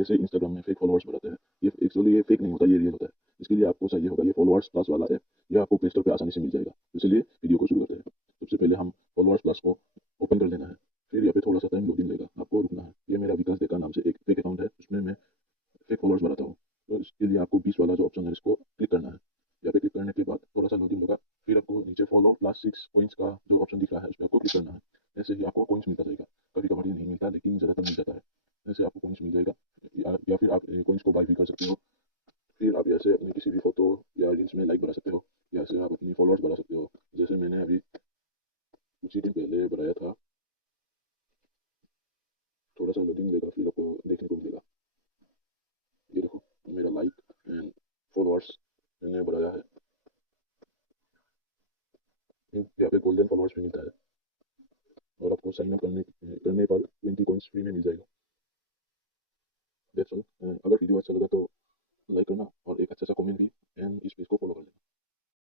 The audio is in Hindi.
कैसे इंस्टाग्राम में फेक फॉलोअर्स बढ़ाते हैं। ये एक्चुअली ये फेक नहीं होता, ये रियल होता है। इसके लिए आपको चाहिए होगा ये फॉलोअर्स प्लस वाला ऐप, ये आपको प्ले स्टोर पर आसानी से मिल जाएगा। इसलिए वीडियो को शुरू करते हैं। सबसे पहले हम फॉलोअर्स प्लस को ओपन कर लेना है। फिर यहाँ पे थोड़ा सा टाइम लोडिंग लेगा, आपको रुकना है। ये मेरा विकास देखा नाम से एक फेक अकाउंट है, उसमें मैं फेक फॉलोअर्स बढ़ाता हूँ। तो इसके लिए आपको 20 वाला जो ऑप्शन है इसको क्लिक करना है। यहाँ पे क्लिक करने के बाद थोड़ा सा लोडिंग होगा। फिर आपको नीचे फॉलो प्लस 6 पॉइंट्स का जो ऑप्शन दिख रहा है उस पर आपको क्लिक करना है। ऐसे ही आपको पॉइंट्स मिलता जाएगा। कभी कभार ये नहीं मिलता लेकिन ज़्यादातर मिल जाता है। ऐसे आपको पॉइंट्स मिल जाएगा। या फिर आप पॉइंट्स को बाय भी कर सकते हो। फिर आप ऐसे अपनी किसी भी फोटो या रील्स में लाइक बढ़ा सकते हो, या ऐसे आप अपनी फॉलोअर्स बढ़ा सकते हो। जैसे मैंने अभी कुछ ही दिन पहले बढ़ाया था। थोड़ा सा लोडिंग लेगा, फिर आपको देखने को मिलेगा। ये देखो, मेरा लाइक एंड फॉलोअर्स मैंने बढ़ाया है। यहाँ पे गोल्डन फॉलोअर्स भी मिलता है। और आपको साइन अप करने पर 20 कॉइन्स फ्री में मिल जाएगा। That's all. अगर वीडियो अच्छा लगा तो